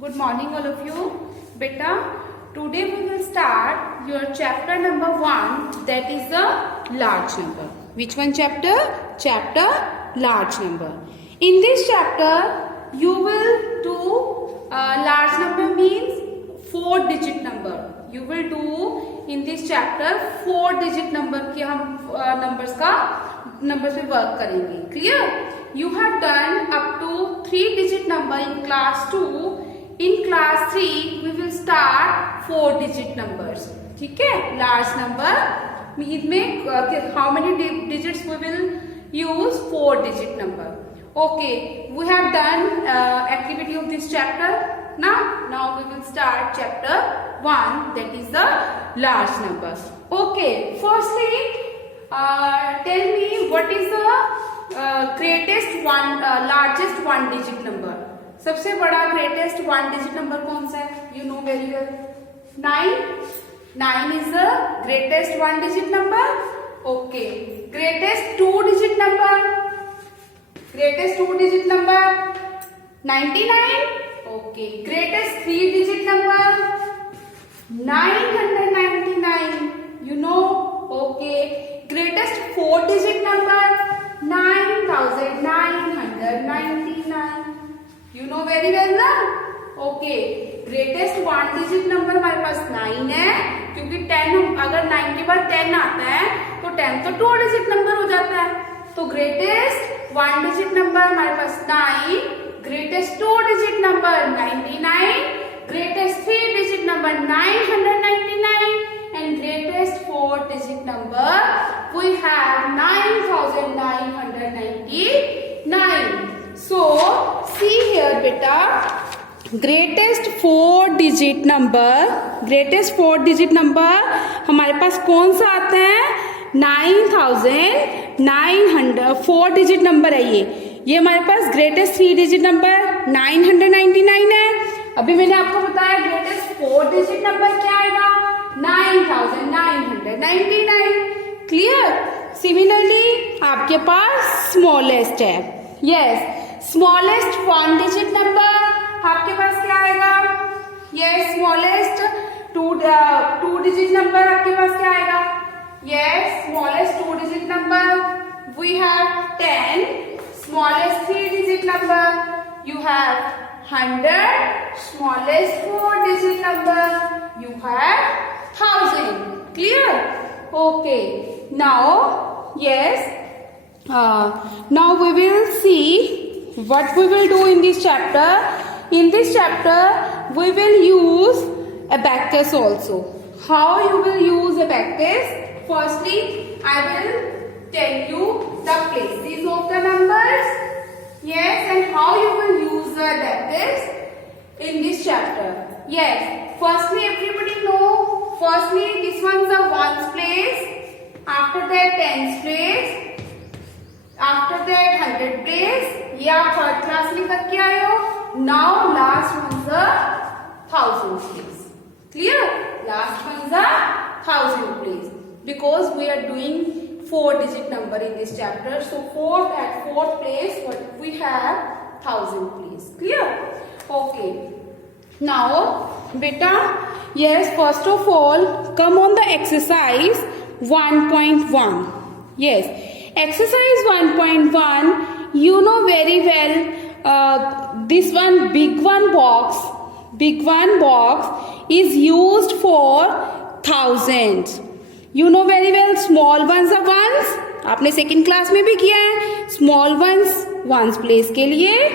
Good morning all of you. Beta, today we will start your chapter number 1, that is the large number. Which one chapter? Chapter large number. In this chapter you will do large number means 4-digit number. You will do in this chapter 4-digit number के हम numbers पे work करेंगे. Clear? You have done up to 3-digit number in class 2. In class 3 we will start 4-digit numbers. ठीक है? Large number में how many digits we will use? 4-digit number. Okay, we have done activity of this chapter. Now we will start chapter 1, that is the large numbers. Okay, firstly tell me what is the largest 1-digit number. सबसे बड़ा greatest 1-digit number कौन सा है? You know very well. 9 is the greatest 1-digit number. Okay, greatest 2-digit number. Greatest 2-digit number 99. Okay, greatest 3-digit number 999. You know. Okay, greatest 4-digit number 9999. You know very well ना. Okay, greatest 1-digit number हमारे पास 9 है, क्योंकि 10 अगर 9 के बाद 10 आता है तो 10 तो 2-digit number हो जाता है. तो greatest 1-digit number हमारे पास 9, greatest 2-digit number 99, greatest 3-digit number 999, and greatest 4-digit number we have 9999. So see here beta, greatest 4-digit number हमारे पास कौन सा आता है? 9900. 4-digit number है ये हमारे पास. ग्रेटेस्ट 3-digit नंबर 999 है. अभी मैंने आपको बताया ग्रेटेस्ट 4-digit नंबर क्या आएगा? 9999. क्लियर? सिमिलरली आपके पास स्मॉलेस्ट है. यस, स्मॉलेस्ट 1-digit नंबर आपके पास क्या आएगा? यस, स्मॉलेस्ट 2-digit नंबर आपके पास क्या आएगा? Yes, smallest 2-digit number we have 10. Smallest 3-digit number you have 100. Smallest 4-digit number you have 1000. Clear? Okay. Now yes. Now we will see what we will do in this chapter. In this chapter we will use abacus also. How you will use abacus? Firstly, I will tell you the places of the numbers. Yes, and how you will use the abacus in this chapter. Yes, firstly everybody know. Firstly this one's the ones place. After that tens place. After that 100 place. ये आप third class में करके आए हो. Now last one's the thousands place. Clear? Last one's the thousand place. Because we are doing 4-digit number in this chapter. So at fourth place what we have? 1000 place. Clear? Okay. Now beta, yes, first of all come on the exercise 1.1. Yes, exercise 1.1 you know very well. This one big one box is used for thousands. You know very well. Small ones are ones. आपने second class में भी किया है. Small ones place के लिए.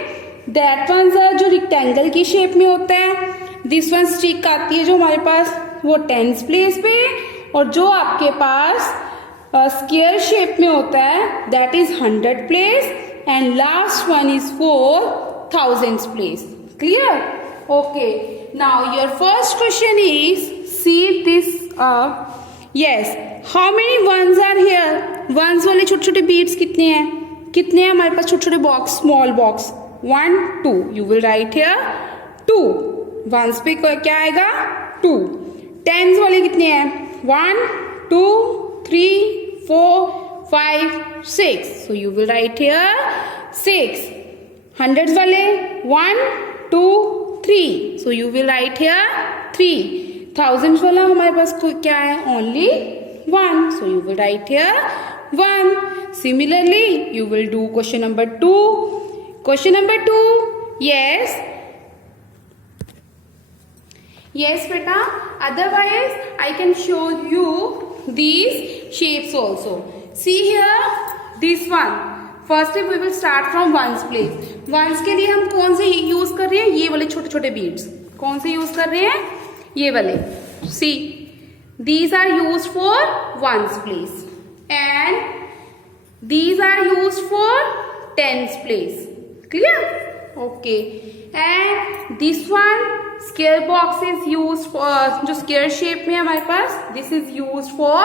That once जो rectangle की shape में होता है. दिस वन स्टिक आती है जो हमारे पास वो टेंस प्लेस पे. और जो आपके पास स्क्वायर शेप में होता है that is 100 place. And last one is for thousands place. Clear? Okay. Now your first question is see this. Yes, how many ones are here? Ones वाले छोटे छोटे beads कितने हैं हमारे पास? छोटे छोटे box, small box. 1 2. You will write here 2. ones पे क्या आएगा? 2. tens वाले कितने हैं? 1 2 3 4 5 6. So you will write here 6. hundreds वाले 1 2 3. So you will write here 3. Thousands वाला हमारे पास क्या है? Only 1. So you will write here 1. Similarly, you will do question number 2. Question number 2. Yes. Yes, beta. Otherwise, I can show you these shapes also. See here, this one. Firstly, we will start from ones place. Ones के लिए हम कौन से use कर रहे हैं? ये वाले छोटे छोटे बीड्स. कौन से यूज कर रहे हैं? ये वाले. See, these are used for ones place, and these are used for tens place. Clear? Okay. And this one, square box is used for जो square shape में हमारे पास, this is used for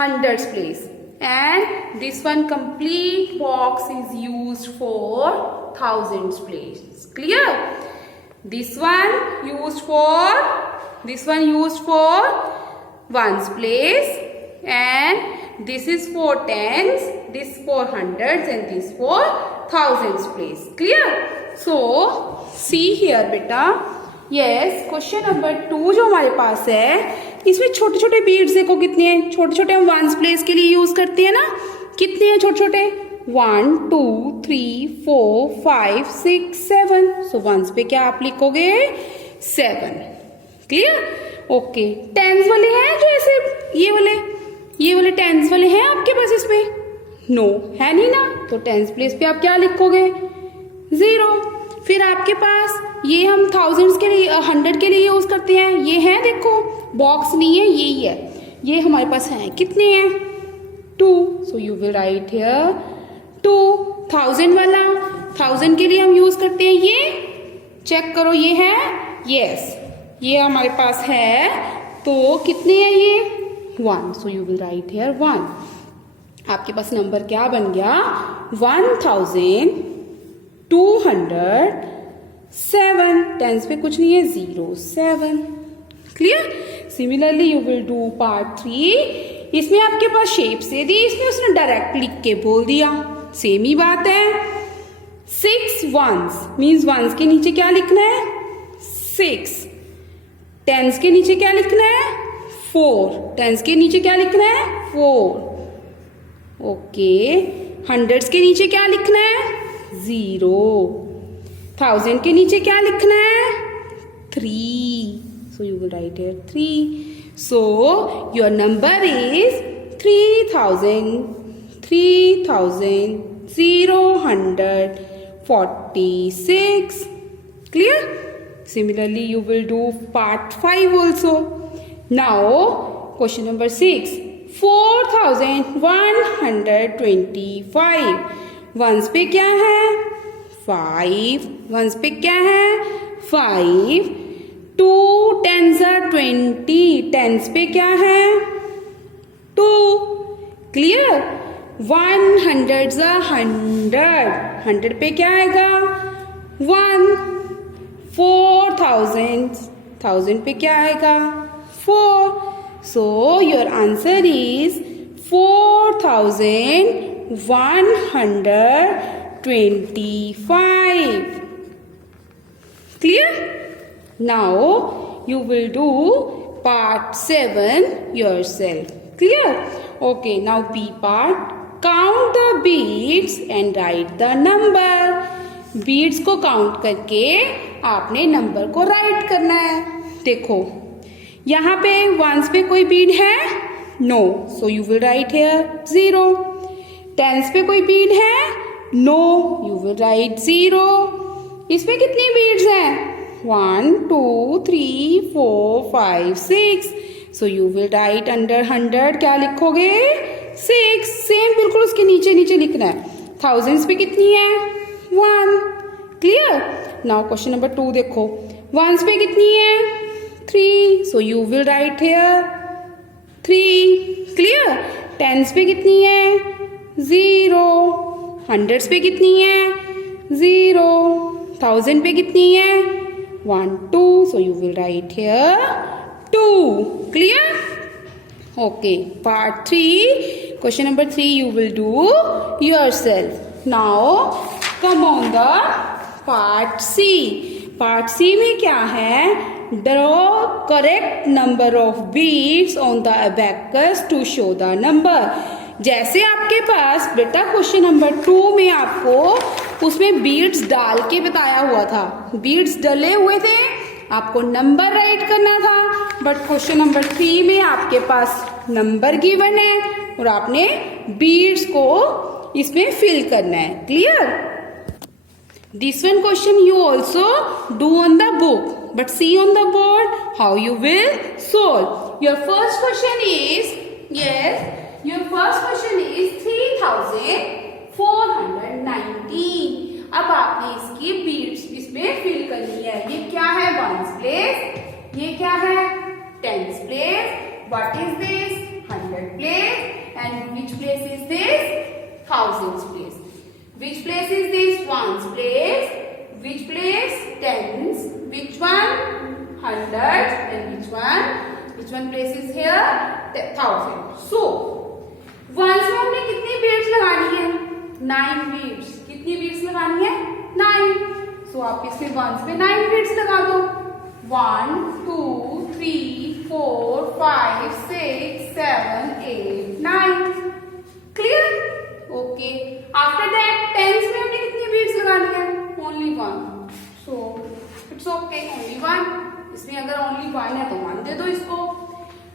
hundreds place. And this one complete box is used for thousands place. Clear? This one used for ones place, and this is for tens, this for hundreds, and this for thousands place. Clear? So see here beta. Yes, question number 2 जो हमारे पास है, इसमें छोटे छोटे beads देखो कितने हैं. छोटे छोटे हम वंस प्लेस के लिए यूज करते हैं ना. कितने हैं छोटे छोटे? 1 2 3 4 5 6 7. सो वंस पे क्या आप लिखोगे? 7. क्लियर? ओके. टेंस वाले हैं जो ऐसे ये वाले टेंस वाले हैं आपके पास इसमें? नो है नहीं ना. तो टेंस प्लेस पे आप क्या लिखोगे? 0. फिर आपके पास ये हम थाउजेंड्स के लिए 100 के लिए यूज करते हैं. ये है देखो, बॉक्स नहीं है, यही है. ये हमारे पास है. कितने हैं? 2. सो यू विल राइट हियर 2. 1000 वाला, 1000 के लिए हम यूज करते हैं ये. चेक करो, ये है. यस, ये हमारे पास है. तो कितने हैं ये? 1. सो यू विल राइट हियर 1. आपके पास नंबर क्या बन गया? 1207. 10s पे कुछ नहीं है, 0 7. Clear? Similarly you will do part 3. इसमें आपके पास शेप से दी, इसमें उसने डायरेक्ट लिख के बोल दिया. सेम ही बात है. 6 ones मीन्स वंस के नीचे क्या लिखना है? 6. टेंस के नीचे क्या लिखना है? 4. टेंस के नीचे क्या लिखना है? 4. ओके. हंड्रेड्स के नीचे क्या लिखना है? 0. 1000 के नीचे क्या लिखना है? 3. So you will write here 3. So your number is 3,046. Clear? Similarly, you will do part 5 also. Now, question number 6. 4,125. Once पे क्या है? 5. वंस पे क्या है? 5. 2 10s are 20. टेंस पे क्या है? 2. क्लियर? 100s are 100. 100 पे क्या आएगा? 1. 4,000 पे क्या आएगा? 4. So your answer is 4,125. Clear? Now you will do part 7 yourself. Clear? Okay, now B part. Count the beads and write the number. Beads को काउंट करके आपने नंबर को राइट करना है. देखो, यहाँ पे वंस पे कोई बीड है? No. So you will write here 0. Tens पे कोई बीड है? नो. You will write 0. इसमें कितनी बीड्स हैं? 1 2 3 4 5 6. सो यू विल राइट अंडर 100 क्या लिखोगे? 6. सेम बिल्कुल उसके नीचे नीचे लिखना है. थाउजेंड्स पे कितनी है? 1. क्लियर? नाउ क्वेश्चन नंबर 2 देखो. वंस पे कितनी है? 3. So you will write here 3. Clear? Tens पे कितनी है? 0. हंड्रेड्स पे कितनी है? 0. 1000 पे कितनी है? 1 2. सो you will write here 2. Clear? Okay. Part 3. Question number 3 you will do yourself. Now come on the part C. Part C में क्या है, draw correct number of beads on the abacus to show the number. जैसे आपके पास बेटा question number 2 में आपको उसमें beats डाल के बताया हुआ था, बीट्स डले हुए थे, आपको नंबर राइट करना था। बट क्वेश्चन नंबर 3 में आपके पास नंबर गिवन है और आपने बीट्स को इसमें फिल करना है। Clear? This one question you also do on the book but see on the board how you will solve. Your first question is, yes, your first question is 3419. अब आपने इसकी बीट्स इसमें fill करनी है। ये क्या है? वंस प्लेस, ये क्या है? Tens place, what is this? 100 place, and which place is this? Thousands place. Which place is this? Ones place, which place? Tens, which one? Hundreds, and which one place is here? 1000. So ones में हमने कितनी beats लगानी है? 9 beats. कितनी beats लगानी है? 9। सो आप इसमें ones पे 9 बीट्स लगा दो। 1 2 3 4 5 6 7 8 9। Clear? Okay. After that tens में हमने कितनी बीट्स लगानी है? Only 1. So it's okay, only 1. इसमें अगर only 1 है तो 1 दे दो इसको।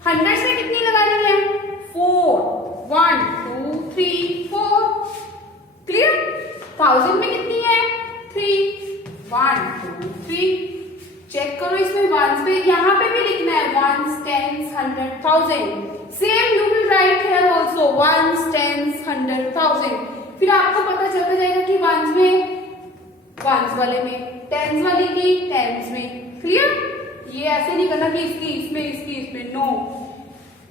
हंड्रेड्स में कितनी लगानी है? 4। 1 2 3 4। क्लियर? 1000 में कितनी है? 3। 1 2 3। चेक करो इसमें वंस पे, यहाँ पे भी लिखना है ones, tens, 100, 1000। Same you will write here also ones, tens, 100, 1000। फिर आपको पता चलता जाएगा कि वंस में वंस वाले में, टेंस वाली की टेंस में। क्लियर? ये ऐसे नहीं करना कि इसकी इसमें, इसकी इसमें, नो।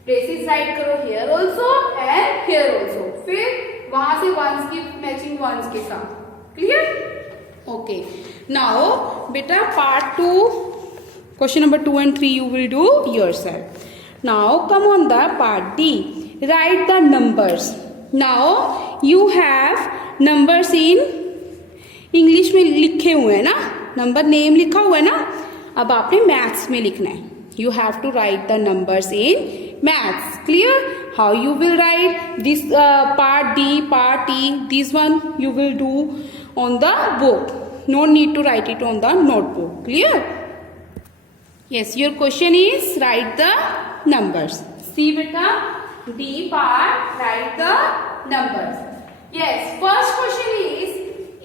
प्लेसेस राइट करो here also and here also, फिर वहां से वंस की मैचिंग वंस के साथ। क्लियर? ओके। नाउ बेटा part 2 question number 2 and 3 you will do yourself. Now come on the part D. Write the numbers. Now you have numbers in English में लिखे हुए हैं ना, नंबर नेम लिखा हुआ है ना। अब आपने मैथ्स में लिखना है। You have to write the numbers in maths. Clear? How you will write this part D, part E, this one you will do on the book, no need to write it on the notebook. Clear? Yes, your question is write the numbers. See बेटा, D part, write the numbers. Yes, first question is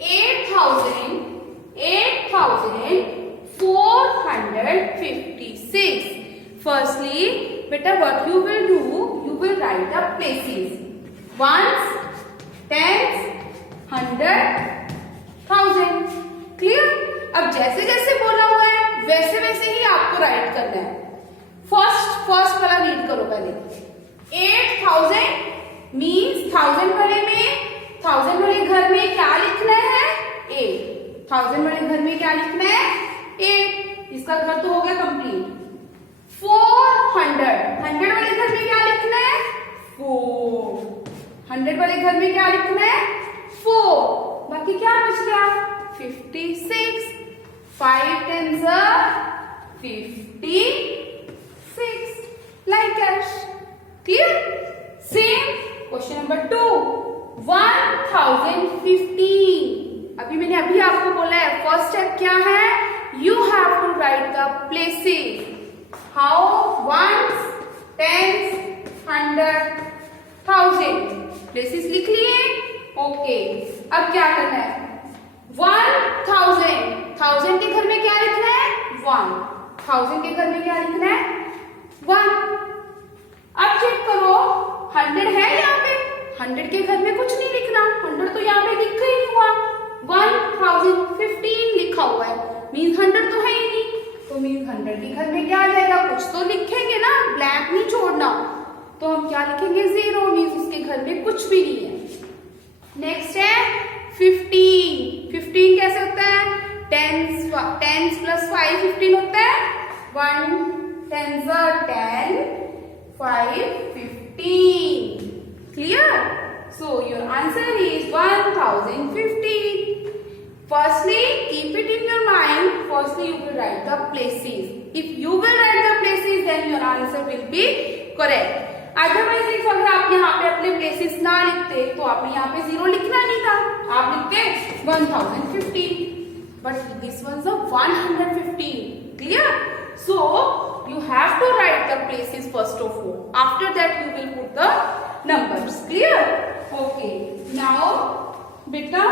8,456. Firstly, beta, what you will do? You will write the places. Ones, tens, 100, 1000. Clear? अब जैसे जैसे बोला हुआ है वैसे वैसे ही आपको राइट करना है। फर्स्ट वाला रीड करो पहले। 8000 मीन्स 1000 वाले में, 1000 वाले घर में क्या लिखना है? 8। 1000 वाले घर में क्या लिखना है? 8। इसका घर तो हो गया कंप्लीट। 400, 100 वाले घर में क्या लिखना है? 4। 100 वाले घर में क्या लिखना है? 4। बाकी क्या बच गया? 56। 5 10s are 56, like that. Clear? Same question number 2, 1015. मैंने अभी आपको बोला है फर्स्ट स्टेप क्या है? You have to write the places. How? Ones, tens, 100, 1000। Places लिख लिए? ओके। अब क्या करना है? 1000, 1000 के घर में क्या लिखना है? 1। 1000 के घर में क्या लिखना है? 1। अब चेक करो 100 है यहाँ पे, 100 के घर में कुछ नहीं लिखना, 100 तो यहाँ पे लिखा ही नहीं हुआ। 1015 लिखा हुआ है, मीन्स 100 तो है ही नहीं, तो मीन्स 100 के घर में क्या आ जाएगा? कुछ तो लिखेंगे ना, ब्लैंक नहीं छोड़ना। तो हम क्या लिखेंगे? 0, मीन्स उसके घर में कुछ भी नहीं है। नेक्स्ट है 15। 15 कैसे होता है? 10 प्लस 5 15 होता है। 1 10s are 10, 5 15. Clear? So your answer is 1015. Firstly, keep it in your mind. Firstly, you will write the places. If you will write the places, then your answer will be correct. Otherwise, if अगर आप यहाँ पे अपने places ना लिखते, तो आपने यहाँ पे 0 लिखना नहीं था. आप लिखते 1015. But this one's a 115. Clear? So you have to write the places first of all. After that, you will put the numbers. Clear? Okay. Now, beta.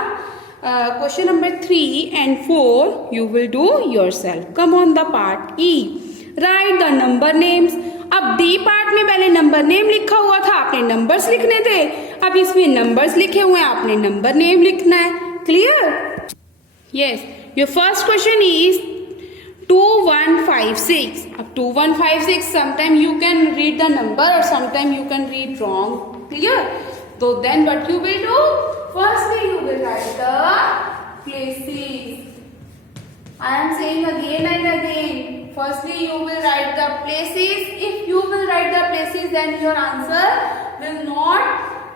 Question number 3 and 4 you will do yourself. Come on the part E. Write the number names. अब D part में पहले number name लिखा हुआ था, आपने numbers लिखने थे. अब इसमें नंबर्स लिखे हुए हैं, आपने नंबर नेम लिखना है. Clear? Yes. Your first question is 2156. अब 2156 sometime you can read the number or sometime you can read wrong. Clear? So then what you will do? Firstly, you will write the places. I am saying again and again. Firstly, you will write the places. If you will write the places, then your answer will not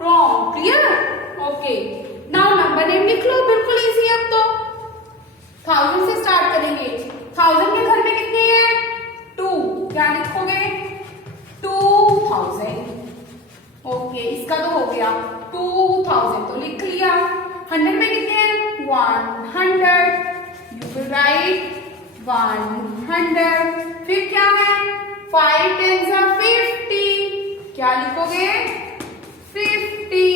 wrong. Clear? Okay. Now number name लिख लो. बिल्कुल easy है अब तो. 1000 से start करेंगे. 1000 के घर में कितने हैं? 2. क्या लिखोगे? 2000. ओके, इसका तो हो गया 2000 तो लिख लिया. 100 में कितने हैं? 100. You will right 100. फिर क्या है? 5 10s are 50. क्या लिखोगे? 50.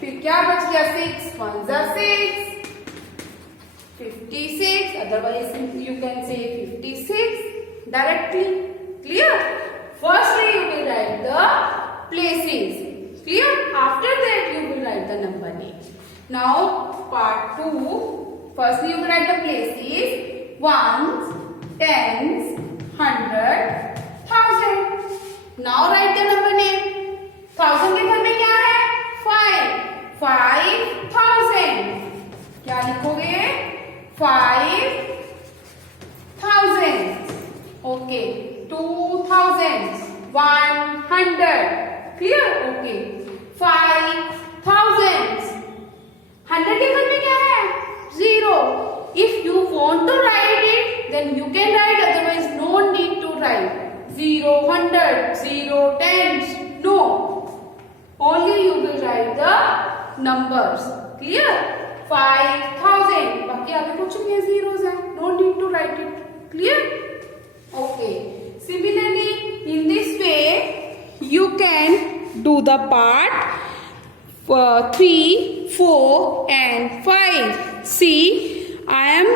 फिर क्या बच गया? 6 1s are 6. 56. Otherwise you can say 56 directly. Clear? Firstly you will write the places. Clear? After that you will write the number name. Now part 2. Firstly you will write the places. Ones, tens, 100, 1000. Now write the number name. 1000 के घर में क्या है? 5. 5000. क्या लिखोगे? 5000. Okay. 2000. 100. Clear? Okay. 5000. 100 के घर में क्या है? 0. If you want to write it, then you can write. Otherwise, no need to write 0 100, 0 tens. No. Only you will write the numbers. Clear? 5000. बाकी आगे कुछ नहीं है, zeros है. No need to write it. Clear? Okay. Similarly, in this way, you can do the part 3, 4 and 5. See, I am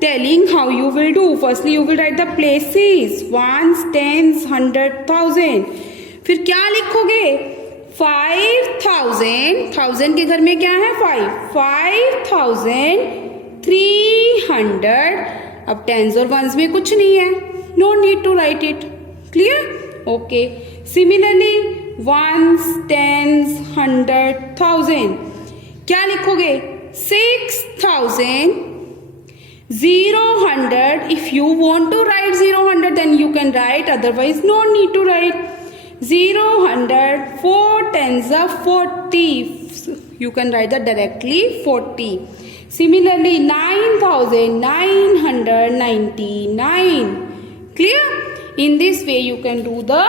telling how you will do. Firstly, you will write the places. Ones, tens, 100, 1000. फिर क्या लिखोगे? 5000. 1000 के घर में क्या है? 5. 5300. अब tense और वंस में कुछ नहीं है. No need to write it. Clear? Okay. Similarly, ones, tens, 100, 1000. क्या लिखोगे? 6000. 0 100. If you want to write 0 100, then you can write. Otherwise, no need to write. 0 100. 4 tens are 40. You can write that directly 40. Similarly, 9999. Clear? In this way, you can do the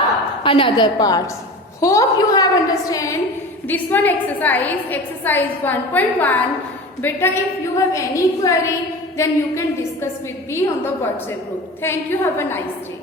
another parts. Hope you have understand this one exercise 1.1. Beta, if you have any query, then you can discuss with me on the WhatsApp group. Thank you. Have a nice day.